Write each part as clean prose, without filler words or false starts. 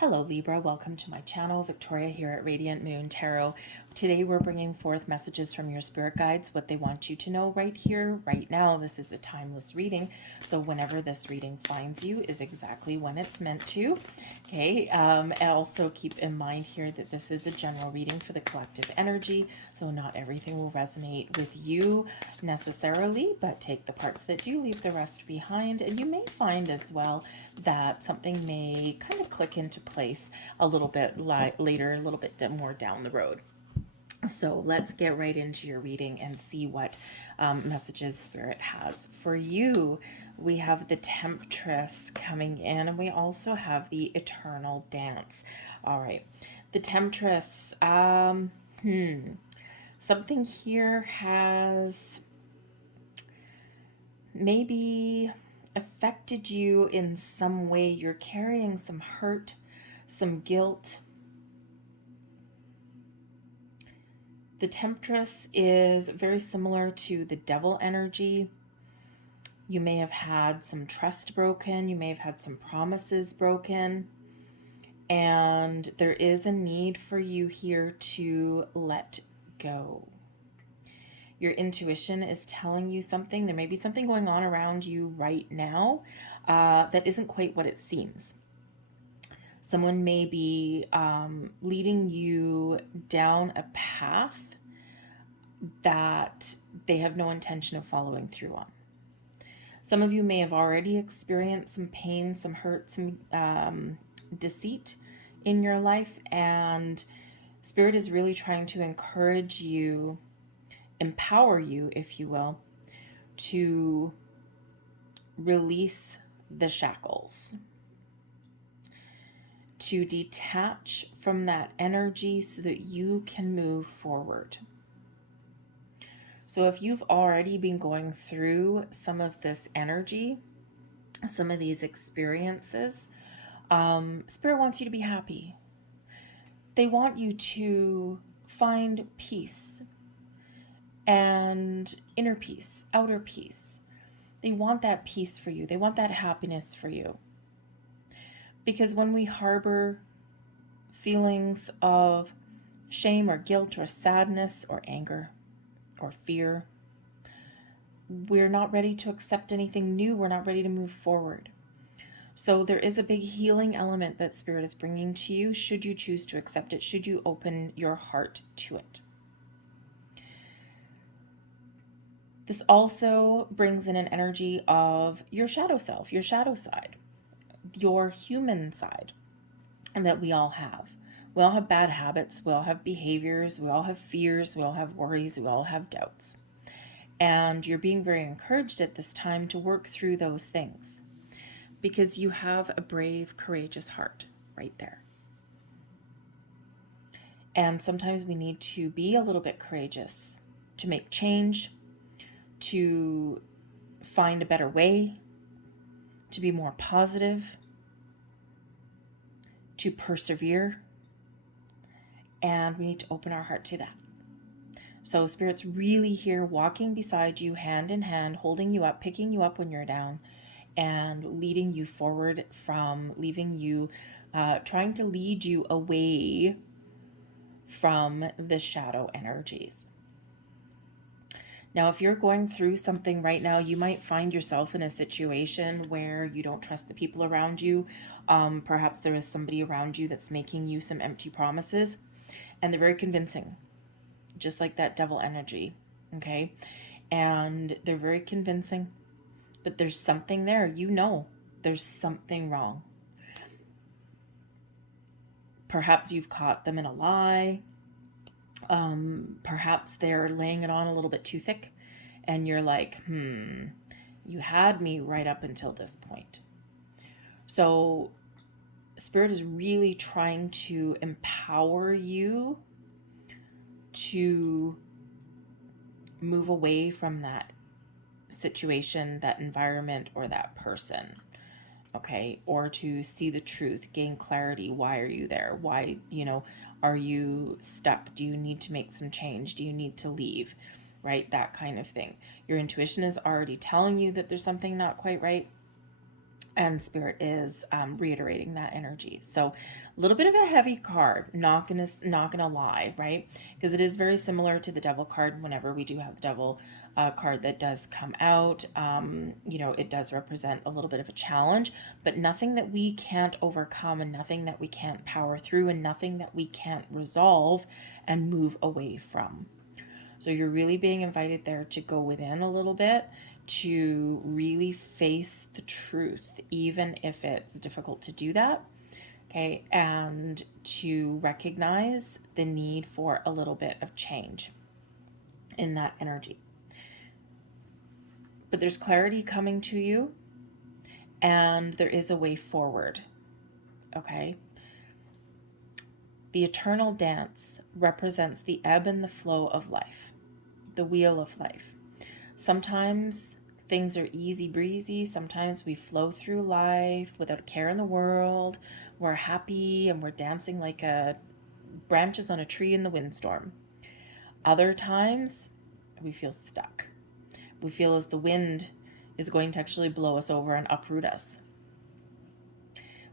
Hello Libra, welcome to my channel. Victoria here at Radiant Moon Tarot. Today we're bringing forth messages from your spirit guides, what they want you to know right here, right now. This is a timeless reading, so whenever this reading finds you is exactly when it's meant to. Okay, and also keep in mind here that this is a general reading for the collective energy, so not everything will resonate with you necessarily, but take the parts that do, leave the rest behind. And you may find as well that something may kind of click into place a little bit later, a little bit more down the road. So let's get right into your reading and see what messages Spirit has for you. We have the Temptress coming in, and we also have the Eternal Dance. All right, the Temptress. Something here has maybe affected you in some way. You're carrying some hurt, some guilt. The Temptress is very similar to the Devil energy. You may have had some trust broken. You may have had some promises broken. And there is a need for you here to let go. Your intuition is telling you something. There may be something going on around you right now that isn't quite what it seems. Someone may be leading you down a path that they have no intention of following through on. Some of you may have already experienced some pain, some hurt, some deceit in your life, and Spirit is really trying to encourage you, empower you, if you will, to release the shackles, to detach from that energy so that you can move forward. So if you've already been going through some of this energy, some of these experiences, Spirit wants you to be happy. They want you to find peace and inner peace, outer peace. They want that peace for you. They want that happiness for you. Because when we harbor feelings of shame or guilt or sadness or anger or fear, we're not ready to accept anything new. We're not ready to move forward. So there is a big healing element that Spirit is bringing to you, should you choose to accept it, should you open your heart to it. This also brings in an energy of your shadow self, your shadow side, your human side that we all have. We all have bad habits, we all have behaviors, we all have fears, we all have worries, we all have doubts. And you're being very encouraged at this time to work through those things because you have a brave, courageous heart right there. And sometimes we need to be a little bit courageous to make change, to find a better way, to be more positive, to persevere, and we need to open our heart to that. So Spirit's really here, walking beside you, hand in hand, holding you up, picking you up when you're down, and leading you forward from leaving you, trying to lead you away from the shadow energies. Now, if you're going through something right now, you might find yourself in a situation where you don't trust the people around you. Perhaps there is somebody around you that's making you some empty promises, and they're very convincing, just like that devil energy, okay? And they're very convincing, but there's something there. You know there's something wrong. Perhaps you've caught them in a lie. Perhaps they're laying it on a little bit too thick, and you're like, you had me right up until this point. So Spirit is really trying to empower you to move away from that situation, that environment, or that person, okay? Or to see the truth, gain clarity. Why are you there? Why, are you stuck? Do you need to make some change? Do you need to leave? Right? That kind of thing. Your intuition is already telling you that there's something not quite right. And Spirit is reiterating that energy. So a little bit of a heavy card, not gonna lie, right? Because it is very similar to the Devil card. Whenever we do have the Devil card that does come out, it does represent a little bit of a challenge, but nothing that we can't overcome, and nothing that we can't power through, and nothing that we can't resolve and move away from. So you're really being invited there to go within a little bit, to really face the truth, even if it's difficult to do that, okay? And to recognize the need for a little bit of change in that energy. But there's clarity coming to you, and there is a way forward, okay? The eternal dance represents the ebb and the flow of life, the wheel of life. Sometimes things are easy breezy. Sometimes we flow through life without a care in the world. We're happy and we're dancing like branches on a tree in the windstorm. Other times we feel stuck. We feel as the wind is going to actually blow us over and uproot us.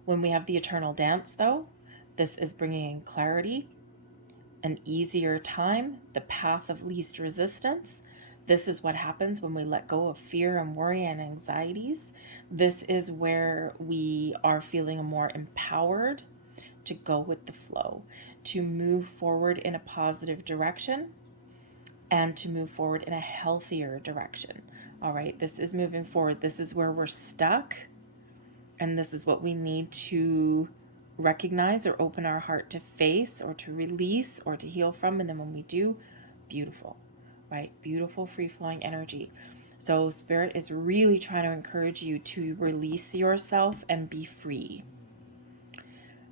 When we have the eternal dance, though, this is bringing in clarity, an easier time, the path of least resistance. This is what happens when we let go of fear and worry and anxieties. This is where we are feeling more empowered to go with the flow, to move forward in a positive direction, and to move forward in a healthier direction. All right, this is moving forward. This is where we're stuck, and this is what we need to recognize or open our heart to face, or to release, or to heal from. And then when we do, beautiful, right? Beautiful, free-flowing energy. So Spirit is really trying to encourage you to release yourself and be free.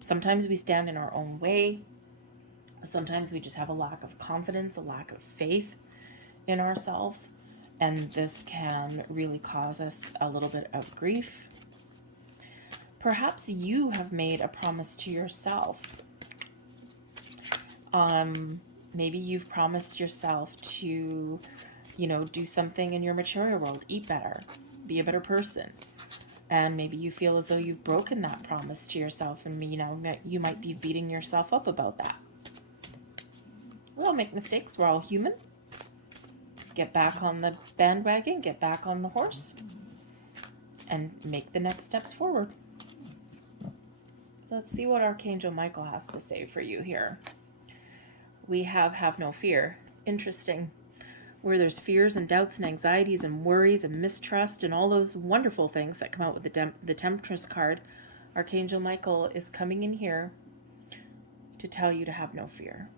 Sometimes we stand in our own way. Sometimes we just have a lack of confidence, a lack of faith in ourselves. And this can really cause us a little bit of grief. Perhaps you have made a promise to yourself. Maybe you've promised yourself to, do something in your material world, eat better, be a better person. And maybe you feel as though you've broken that promise to yourself, and you might be beating yourself up about that. We all make mistakes. We're all human. Get back on the bandwagon, get back on the horse, and make the next steps forward. Let's see what Archangel Michael has to say for you here. We have no fear. Interesting. Where there's fears and doubts and anxieties and worries and mistrust and all those wonderful things that come out with the Temptress card, Archangel Michael is coming in here to tell you to have no fear.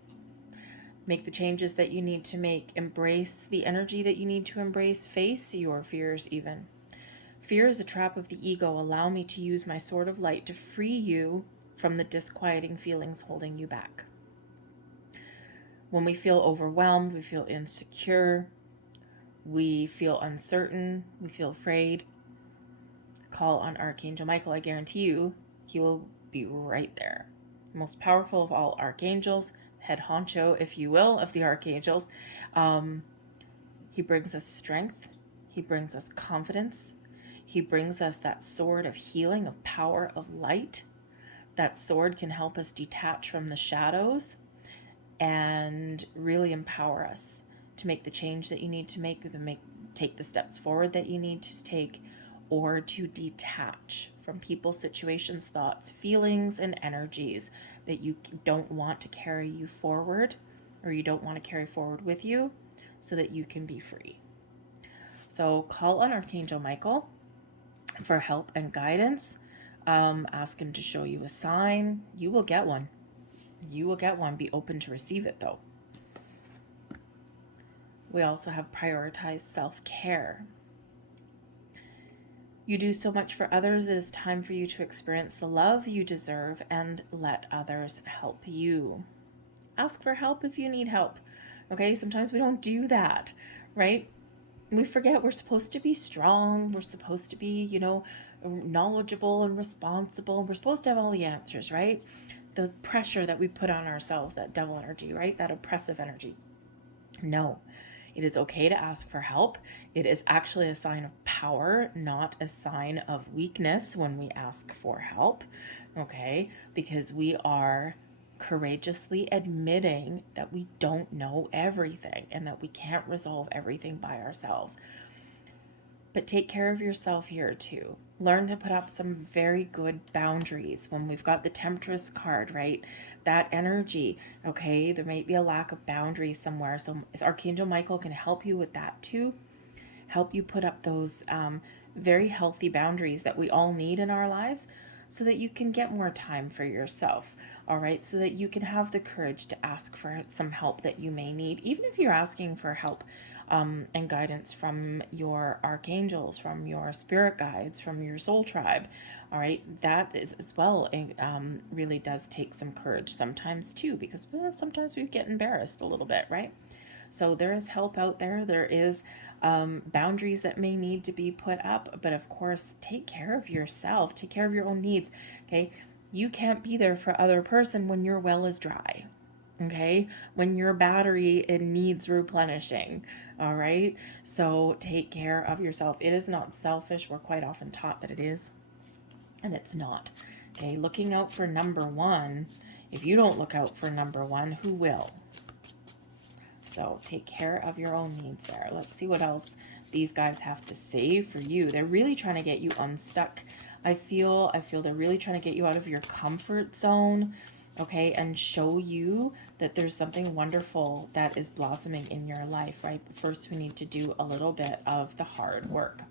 Make the changes that you need to make. Embrace the energy that you need to embrace. Face your fears even. Fear is a trap of the ego. Allow me to use my sword of light to free you from the disquieting feelings holding you back. When we feel overwhelmed, we feel insecure, we feel uncertain, we feel afraid, call on Archangel Michael. I guarantee you, he will be right there. Most powerful of all archangels, head honcho, if you will, of the archangels. He brings us strength. He brings us confidence. He brings us that sword of healing, of power, of light. That sword can help us detach from the shadows and really empower us to make the change that you need to make, take the steps forward that you need to take, or to detach from people, situations, thoughts, feelings, and energies that you don't want to carry you forward, or you don't want to carry forward with you, so that you can be free. So call on Archangel Michael for help and guidance. Ask him to show you a sign. You will get one. You will get one. Be open to receive it, though. We also have prioritized self-care. You do so much for others. It is time for you to experience the love you deserve and let others help you. Ask for help if you need help. Okay, sometimes we don't do that, right? We forget we're supposed to be strong. We're supposed to be, knowledgeable and responsible. We're supposed to have all the answers, right? The pressure that we put on ourselves, that devil energy, right? That oppressive energy. No, It is okay to ask for help. It is actually a sign of power, not a sign of weakness when we ask for help, okay? Because we are courageously admitting that we don't know everything and that we can't resolve everything by ourselves. But take care of yourself here too. Learn to put up some very good boundaries when we've got the Temptress card, right? That energy, okay? There might be a lack of boundaries somewhere. So Archangel Michael can help you with that too. Help you put up those very healthy boundaries that we all need in our lives so that you can get more time for yourself, all right? So that you can have the courage to ask for some help that you may need, even if you're asking for help and guidance from your archangels, from your spirit guides, from your soul tribe, all right? That is as well really does take some courage sometimes too, because sometimes we get embarrassed a little bit, right? So there is help out there. There is boundaries that may need to be put up, but of course, take care of yourself. Take care of your own needs, okay? You can't be there for other person when your well is dry, okay? When your battery, it needs replenishing, all right? So take care of yourself. It is not selfish. We're quite often taught that it is, and it's not, okay? Looking out for number one. If you don't look out for number one, who will? So take care of your own needs there. Let's see what else these guys have to say for you. They're really trying to get you unstuck. I feel they're really trying to get you out of your comfort zone, okay, and show you that there's something wonderful that is blossoming in your life, right? But first, we need to do a little bit of the hard work.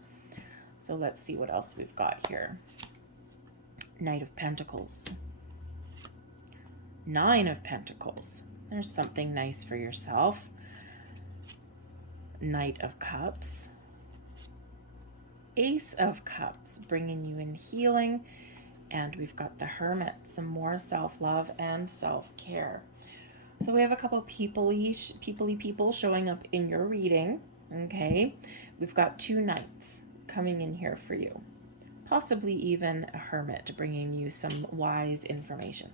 So let's see what else we've got here. Knight of Pentacles. Nine of Pentacles. There's something nice for yourself. Knight of Cups. Ace of Cups, bringing you in healing. And we've got the Hermit, some more self-love and self-care. So we have a couple peoply people showing up in your reading, okay? We've got two Knights coming in here for you. Possibly even a Hermit bringing you some wise information.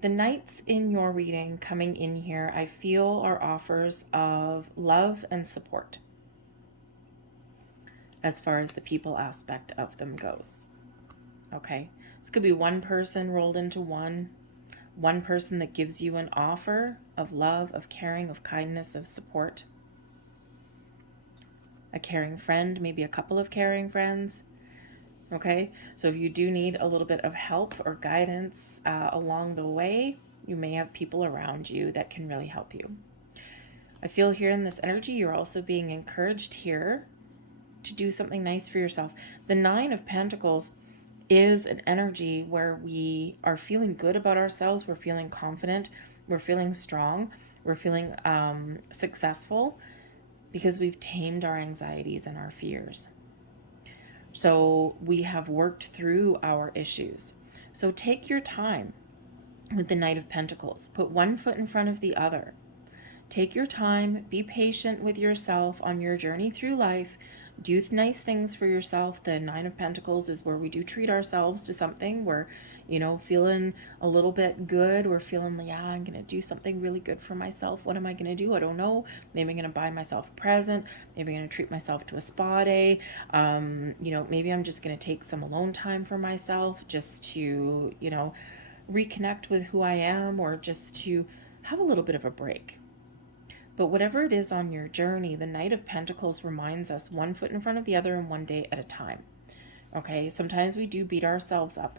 The Knights in your reading coming in here, I feel, are offers of love and support as far as the people aspect of them goes. Okay, this could be one person rolled into one person that gives you an offer of love, of caring, of kindness, of support. A caring friend, maybe a couple of caring friends. Okay, so if you do need a little bit of help or guidance along the way, you may have people around you that can really help you. I feel here in this energy, you're also being encouraged here to do something nice for yourself. The Nine of Pentacles is an energy where we are feeling good about ourselves. We're feeling confident. We're feeling strong. We're feeling successful because we've tamed our anxieties and our fears. So we have worked through our issues. So take your time with the Knight of Pentacles. Put one foot in front of the other. Take your time. Be patient with yourself on your journey through life. Do nice things for yourself. The Nine of Pentacles is where we do treat ourselves to something. We're, feeling a little bit good. We're feeling, yeah, I'm going to do something really good for myself. What am I going to do? I don't know. Maybe I'm going to buy myself a present. Maybe I'm going to treat myself to a spa day. Maybe I'm just going to take some alone time for myself just to, reconnect with who I am, or just to have a little bit of a break. But whatever it is on your journey, the Knight of Pentacles reminds us one foot in front of the other and one day at a time. Okay, sometimes we do beat ourselves up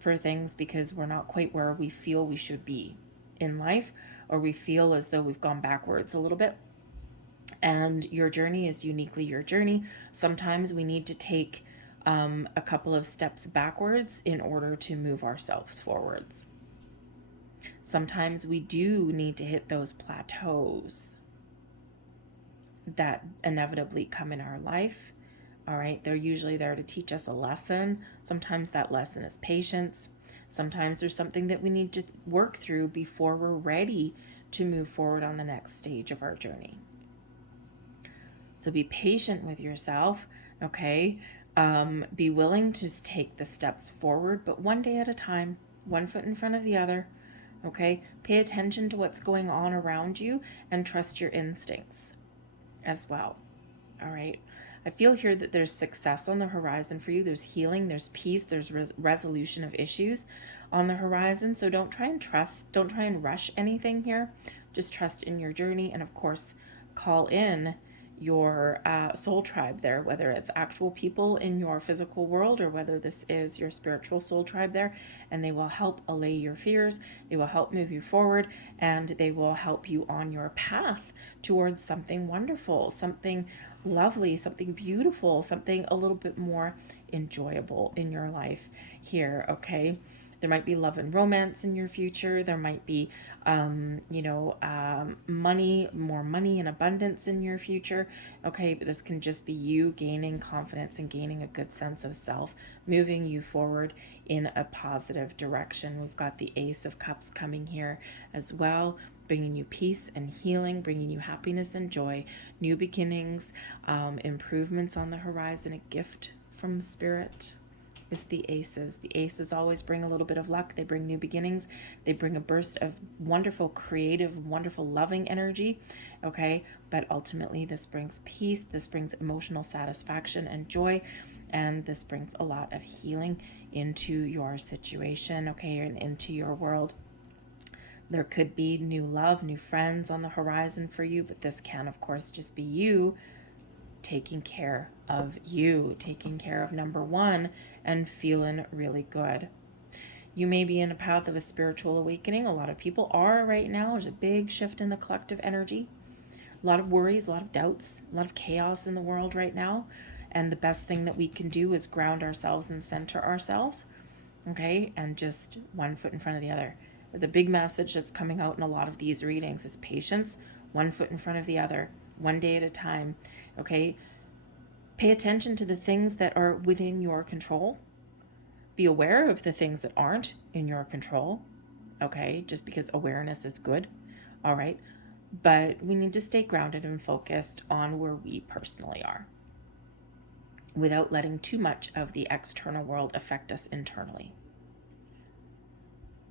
for things because we're not quite where we feel we should be in life, or we feel as though we've gone backwards a little bit. And your journey is uniquely your journey. Sometimes we need to take a couple of steps backwards in order to move ourselves forwards. Sometimes we do need to hit those plateaus that inevitably come in our life. All right, they're usually there to teach us a lesson. Sometimes that lesson is patience. Sometimes there's something that we need to work through before we're ready to move forward on the next stage of our journey. So be patient with yourself, okay? Be willing to take the steps forward, but one day at a time, one foot in front of the other. Okay? Pay attention to what's going on around you and trust your instincts as well. All right? I feel here that there's success on the horizon for you. There's healing, there's peace, there's resolution of issues on the horizon. So don't try and rush anything here. Just trust in your journey, and of course, call in your soul tribe there, whether it's actual people in your physical world or whether this is your spiritual soul tribe there, and they will help allay your fears, they will help move you forward, and they will help you on your path towards something wonderful, something lovely, something beautiful, something a little bit more enjoyable in your life here. Okay, there might be love and romance in your future. There might be, money, more money and abundance in your future. Okay, but this can just be you gaining confidence and gaining a good sense of self, moving you forward in a positive direction. We've got the Ace of Cups coming here as well, bringing you peace and healing, bringing you happiness and joy, new beginnings, improvements on the horizon, a gift from Spirit. Is the aces. The aces always bring a little bit of luck. They bring new beginnings. They bring a burst of wonderful, creative, wonderful, loving energy. Okay, but ultimately this brings peace. This brings emotional satisfaction and joy. And this brings a lot of healing into your situation, okay, and into your world. There could be new love, new friends on the horizon for you, but this can, of course, just be you taking care of you, taking care of number one, and feeling really good. You may be in a path of a spiritual awakening. A lot of people are right now. There's a big shift in the collective energy. A lot of worries, a lot of doubts, a lot of chaos in the world right now. And the best thing that we can do is ground ourselves and center ourselves, okay? And just one foot in front of the other. The big message that's coming out in a lot of these readings is patience, one foot in front of the other, one day at a time, okay? Pay attention to the things that are within your control. Be aware of the things that aren't in your control, okay? Just because awareness is good, all right? But we need to stay grounded and focused on where we personally are without letting too much of the external world affect us internally.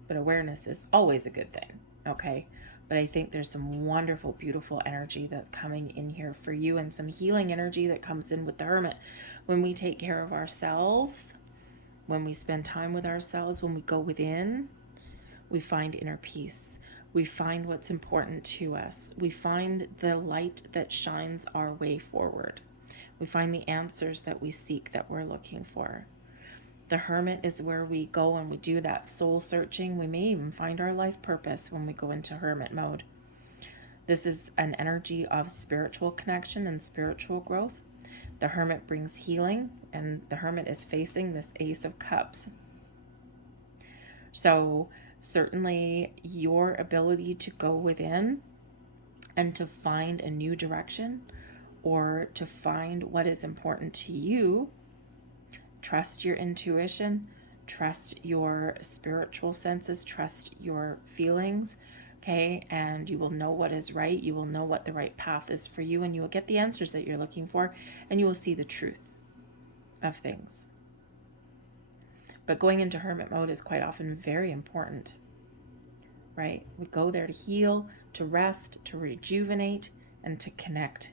But awareness is always a good thing, okay? But I think there's some wonderful, beautiful energy that's coming in here for you, and some healing energy that comes in with the Hermit. When we take care of ourselves, when we spend time with ourselves, when we go within, we find inner peace. We find what's important to us. We find the light that shines our way forward. We find the answers that we seek, that we're looking for. The Hermit is where we go and we do that soul searching. We may even find our life purpose when we go into Hermit mode. This is an energy of spiritual connection and spiritual growth. The Hermit brings healing, and the Hermit is facing this Ace of Cups. So certainly your ability to go within and to find a new direction, or to find what is important to you. Trust your intuition, trust your spiritual senses, trust your feelings, okay? And you will know what is right. You will know what the right path is for you, and you will get the answers that you're looking for, and you will see the truth of things. But going into Hermit mode is quite often very important, right? We go there to heal, to rest, to rejuvenate, and to connect.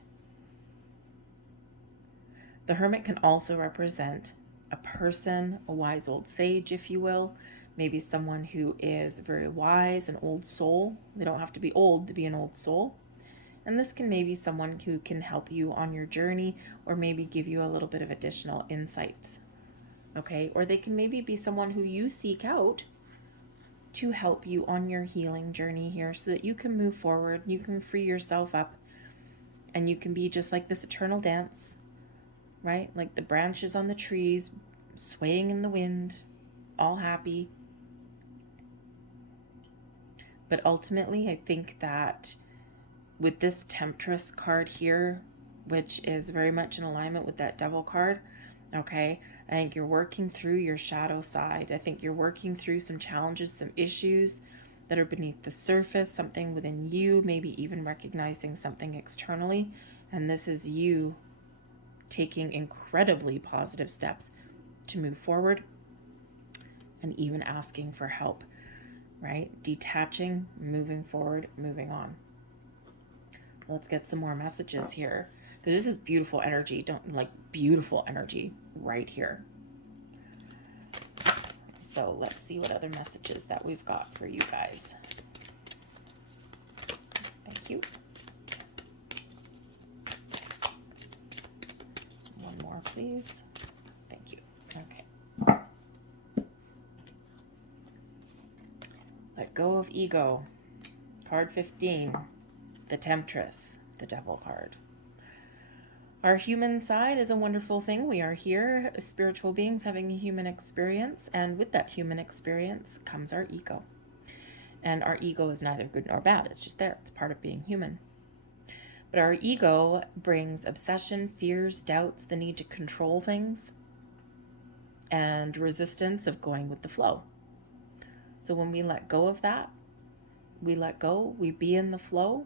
The Hermit can also represent a person, a wise old sage, if you will, maybe someone who is very wise, an old soul. They don't have to be old to be an old soul. And this can maybe someone who can help you on your journey, or maybe give you a little bit of additional insights, okay? Or they can maybe be someone who you seek out to help you on your healing journey here, so that you can move forward, you can free yourself up, and you can be just like this eternal dance, right? Like the branches on the trees swaying in the wind, all happy. But ultimately, I think that with this Temptress card here, which is very much in alignment with that Devil card, okay, I think you're working through your shadow side. I think you're working through some challenges, some issues that are beneath the surface, something within you, maybe even recognizing something externally. And this is you taking incredibly positive steps to move forward, and even asking for help. right? Detaching, moving forward, moving on. Let's get some more messages here, because this is beautiful energy. Don't like beautiful energy right here. So let's see what other messages that we've got for you guys. Thank you. One more, please. Thank you. Okay. Let go of ego. Card 15. The Temptress, the Devil card. Our human side is a wonderful thing. We are here, spiritual beings having a human experience, and with that human experience comes our ego. And our ego is neither good nor bad. It's just there. It's part of being human. But our ego brings obsession, fears, doubts, the need to control things, and resistance of going with the flow. So when we let go of that, we let go, we be in the flow,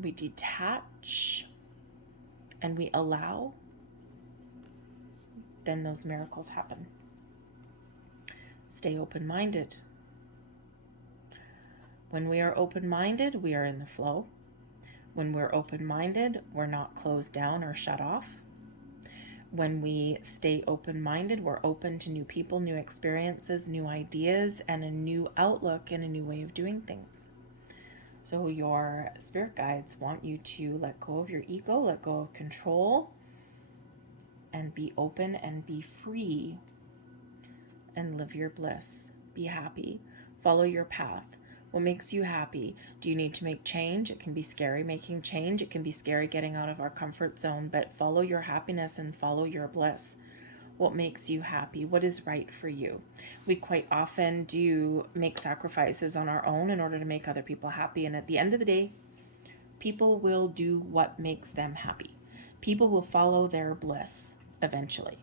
we detach, and we allow, then those miracles happen. Stay open-minded. When we are open-minded, we are in the flow. When we're open-minded, we're not closed down or shut off. When we stay open-minded, we're open to new people, new experiences, new ideas, and a new outlook and a new way of doing things. So your spirit guides want you to let go of your ego, let go of control, and be open and be free and live your bliss. Be happy. Follow your path. What makes you happy? Do you need to make change? It can be scary making change. It can be scary getting out of our comfort zone, but follow your happiness and follow your bliss. What makes you happy? What is right for you? We quite often do make sacrifices on our own in order to make other people happy. And at the end of the day, people will do what makes them happy. People will follow their bliss eventually.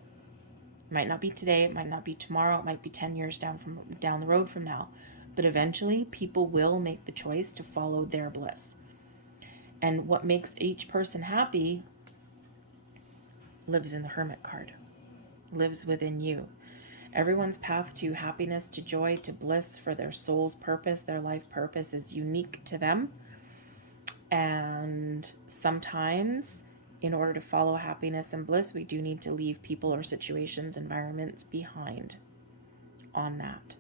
It might not be today. It might not be tomorrow. It might be 10 years down the road from now. But eventually, people will make the choice to follow their bliss. And what makes each person happy lives in the Hermit card. Lives within you. Everyone's path to happiness, to joy, to bliss for their soul's purpose, their life purpose is unique to them. And sometimes, in order to follow happiness and bliss, we do need to leave people or situations, environments behind on that.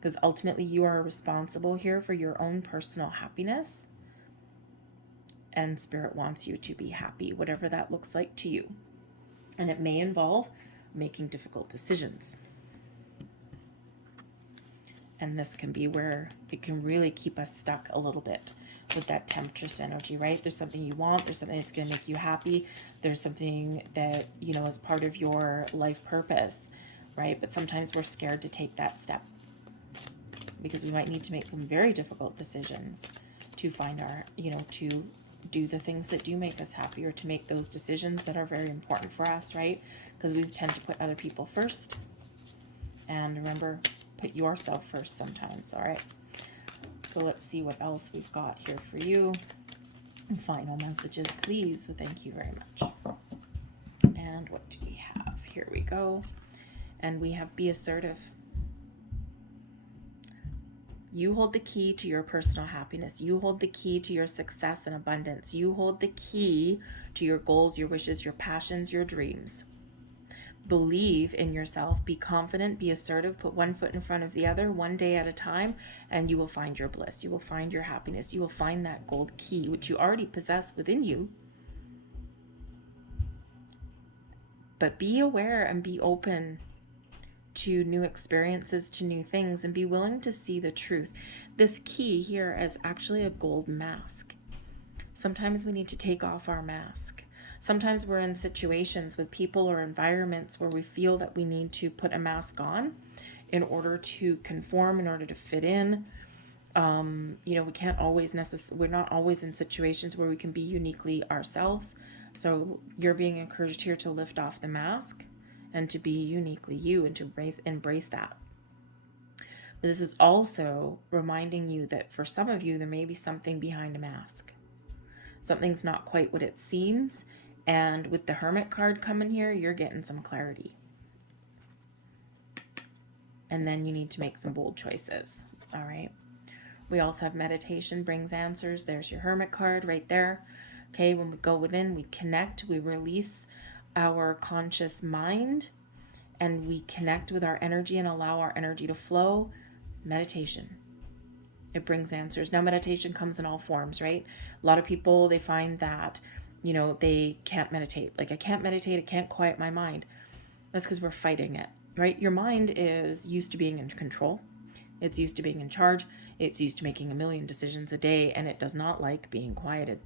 Because ultimately, you are responsible here for your own personal happiness. And Spirit wants you to be happy, whatever that looks like to you. And it may involve making difficult decisions. And this can be where it can really keep us stuck a little bit with that Temptress energy, right? There's something you want, there's something that's going to make you happy, there's something that, you know, is part of your life purpose, right? But sometimes we're scared to take that step because we might need to make some very difficult decisions to find our, you know, to do the things that do make us happy, or to make those decisions that are very important for us, right? Because we tend to put other people first. And remember, put yourself first sometimes, all right? So let's see what else we've got here for you. And final messages, please. So thank you very much. And what do we have? Here we go. And we have be assertive. You hold the key to your personal happiness. You hold the key to your success and abundance. You hold the key to your goals, your wishes, your passions, your dreams. Believe in yourself. Be confident. Be assertive. Put one foot in front of the other, one day at a time, and you will find your bliss. You will find your happiness. You will find that gold key, which you already possess within you. But be aware and be open to new experiences, to new things, and be willing to see the truth. This key here is actually a gold mask. Sometimes we need to take off our mask. Sometimes we're in situations with people or environments where we feel that we need to put a mask on in order to conform, in order to fit in. You know, we can't always we're not always in situations where we can be uniquely ourselves. So you're being encouraged here to lift off the mask and to be uniquely you, and to embrace that. But this is also reminding you that for some of you, there may be something behind a mask. Something's not quite what it seems. And with the Hermit card coming here, you're getting some clarity. And then you need to make some bold choices. All right. We also have meditation brings answers. There's your Hermit card right there. Okay, when we go within, we connect, we release our conscious mind, and we connect with our energy and allow our energy to flow. Meditation. It brings answers. Now, meditation comes in all forms, right? A lot of people, they find that, they can't meditate. Like, I can't meditate, I can't quiet my mind. That's because we're fighting it, right? Your mind is used to being in control. It's used to being in charge. It's used to making a million decisions a day, and it does not like being quieted.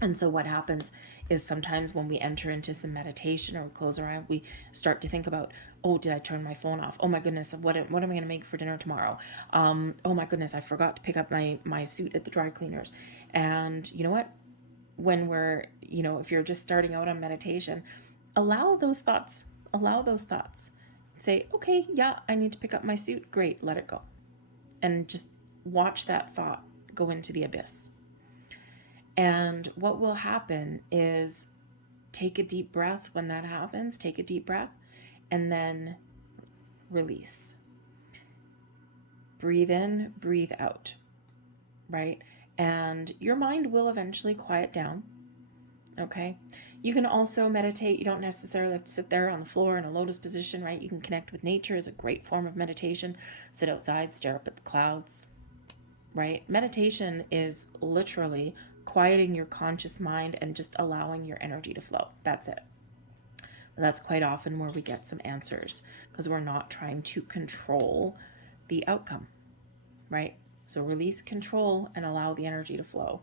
And so what happens is sometimes when we enter into some meditation or close our eyes, we start to think about, oh, did I turn my phone off? Oh my goodness, what am I going to make for dinner tomorrow? Oh my goodness, I forgot to pick up my suit at the dry cleaners. And you know what? When we're, if you're just starting out on meditation, allow those thoughts. Say, okay, yeah, I need to pick up my suit. Great, let it go. And just watch that thought go into the abyss. And what will happen is take a deep breath when that happens. Take a deep breath and then release. Breathe in, breathe out, right? And your mind will eventually quiet down, okay? You can also meditate. You don't necessarily have to sit there on the floor in a lotus position, right? You can connect with nature is a great form of meditation. Sit outside, stare up at the clouds, right? Meditation is literally quieting your conscious mind and just allowing your energy to flow. That's it. But that's quite often where we get some answers because we're not trying to control the outcome, right? So release control and allow the energy to flow,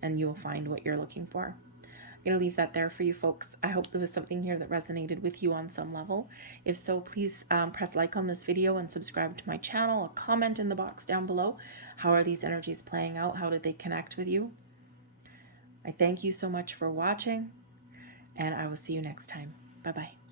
and you'll find what you're looking for. I'm going to leave that there for you folks. I hope there was something here that resonated with you on some level. If so, please press like on this video and subscribe to my channel. A comment in the box down below. How are these energies playing out? How did they connect with you? I thank you so much for watching, and I will see you next time. Bye-bye.